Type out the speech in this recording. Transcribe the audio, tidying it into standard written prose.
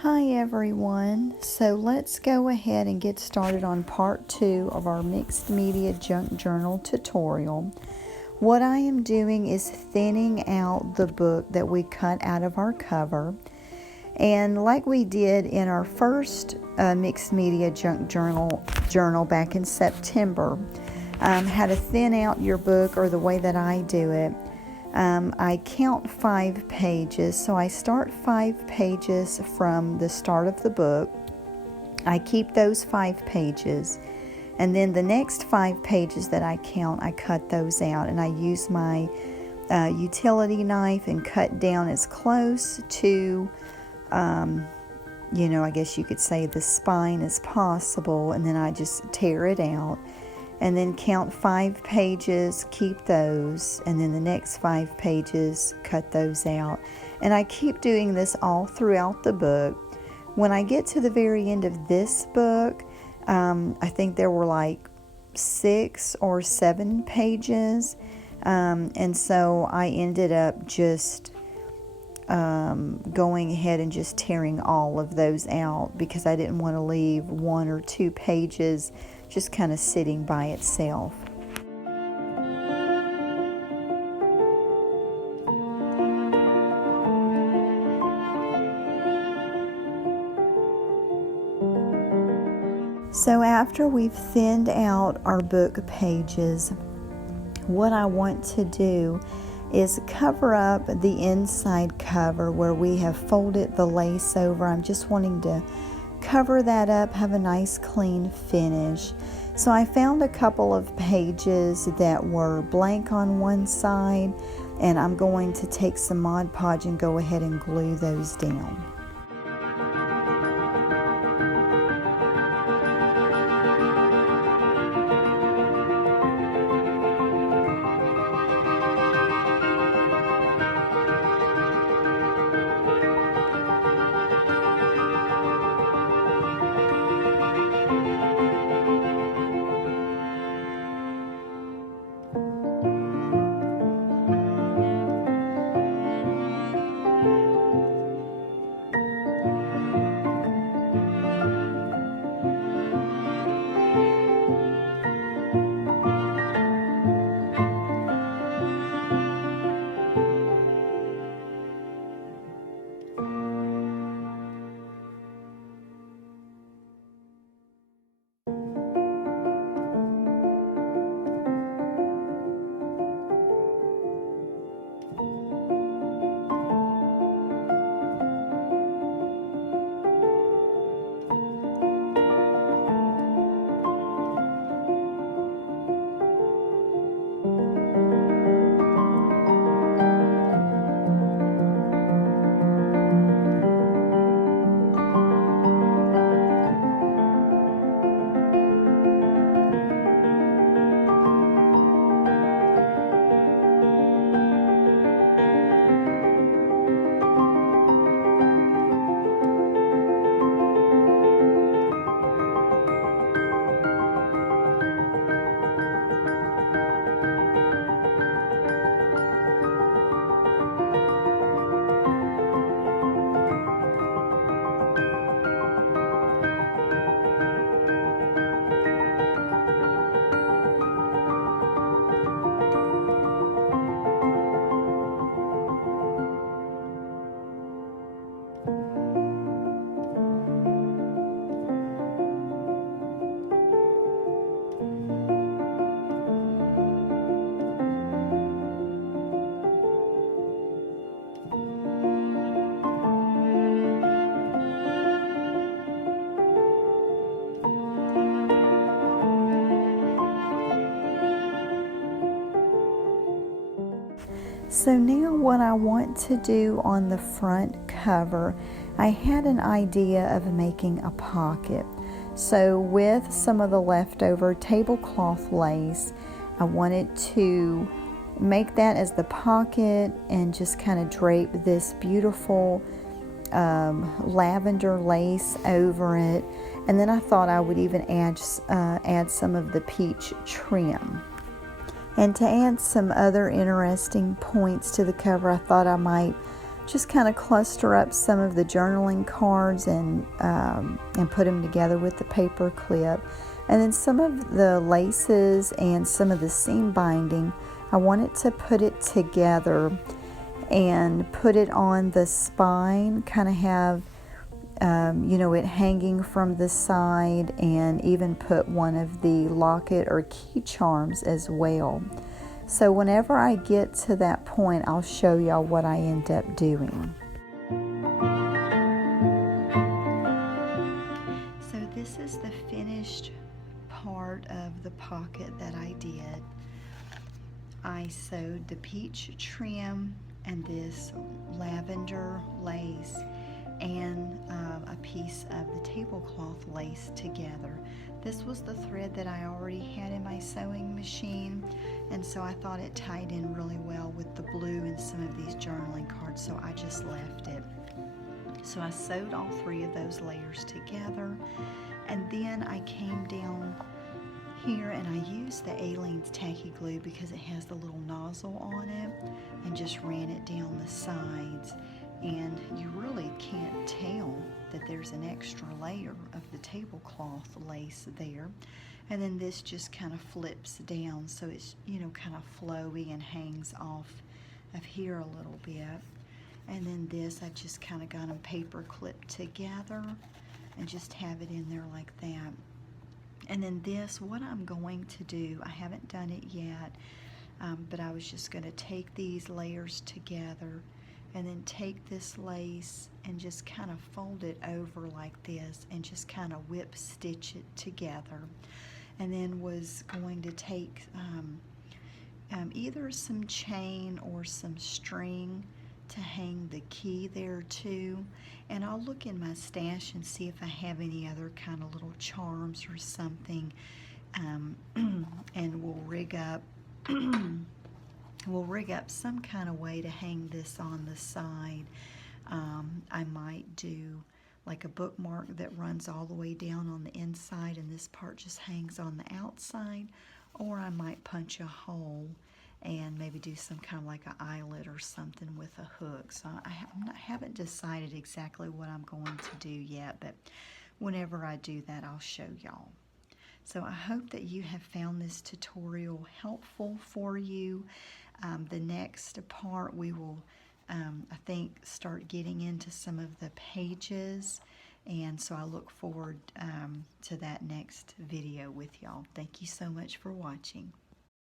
Hi everyone, so let's go ahead and get started on part 2 of our mixed media junk journal tutorial. What I am doing is thinning out the book that we cut out of our cover, and like we did in our first mixed media junk journal back in September, how to thin out your book, or the way that I do it. I count 5 pages, so I start 5 pages from the start of the book. I keep those 5 pages, and then the next 5 pages that I count, I cut those out, and I use my utility knife and cut down as close to, I guess you could say the spine as possible, and then I just tear it out. And then count 5 pages, keep those, and then the next 5 pages, cut those out. And I keep doing this all throughout the book. When I get to the very end of this book, I think there were like 6 or 7 pages, and so I ended up just going ahead and just tearing all of those out, because I didn't want to leave 1 or 2 pages just kind of sitting by itself. So after we've thinned out our book pages, what I want to do is cover up the inside cover where we have folded the lace over. I'm just wanting to cover that up, have a nice clean finish. So I found a couple of pages that were blank on one side, and I'm going to take some Mod Podge and go ahead and glue those down. So now what I want to do on the front cover, I had an idea of making a pocket. So with some of the leftover tablecloth lace, I wanted to make that as the pocket and just kind of drape this beautiful lavender lace over it. And then I thought I would even add some of the peach trim. And to add some other interesting points to the cover, I thought I might just kind of cluster up some of the journaling cards and put them together with the paper clip. And then some of the laces and some of the seam binding, I wanted to put it together and put it on the spine, kind of have it hanging from the side, and even put one of the locket or key charms as well. So whenever I get to that point, I'll show y'all what I end up doing. So this is the finished part of the pocket that I did. I sewed the peach trim and this lavender lace and a piece of the tablecloth lace together. This was the thread that I already had in my sewing machine, and so I thought it tied in really well with the blue and some of these journaling cards, so I just left it. So I sewed all 3 of those layers together, and then I came down here and I used the Aleene's tacky glue because it has the little nozzle on it, and just ran it down the sides, and you really can't tell that there's an extra layer of the tablecloth lace there. And then this just kind of flips down, so it's kind of flowy and hangs off of here a little bit. And then this I just kind of got them paper clipped together and just have it in there like that. And then this, what I'm going to do, I haven't done it yet, but I was just going to take these layers together and then take this lace and just kind of fold it over like this and just kind of whip stitch it together. And then was going to take either some chain or some string to hang the key there too. And I'll look in my stash and see if I have any other kind of little charms or something, and we'll rig up some kind of way to hang this on the side. I might do like a bookmark that runs all the way down on the inside and this part just hangs on the outside, or I might punch a hole and maybe do some kind of like an eyelet or something with a hook. So I haven't decided exactly what I'm going to do yet, but whenever I do that, I'll show y'all. So I hope that you have found this tutorial helpful for you. The next part we will, I think, start getting into some of the pages, and so I look forward to that next video with y'all. Thank you so much for watching.